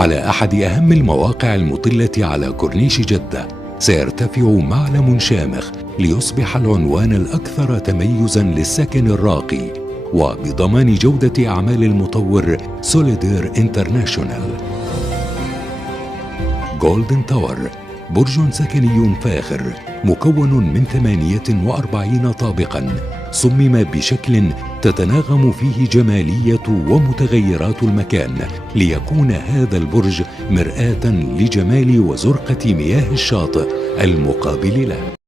على أحد أهم المواقع المطلة على كورنيش جدة سيرتفع معلم شامخ ليصبح العنوان الأكثر تميزاً للسكن الراقي وبضمان جودة أعمال المطور سوليدير انترناشونال. جولدن تاور برج سكني فاخر مكون من 48 طابقاً، صمم بشكل تتناغم فيه جمالية ومتغيرات المكان ليكون هذا البرج مرآة لجمال وزرقة مياه الشاطئ المقابل له.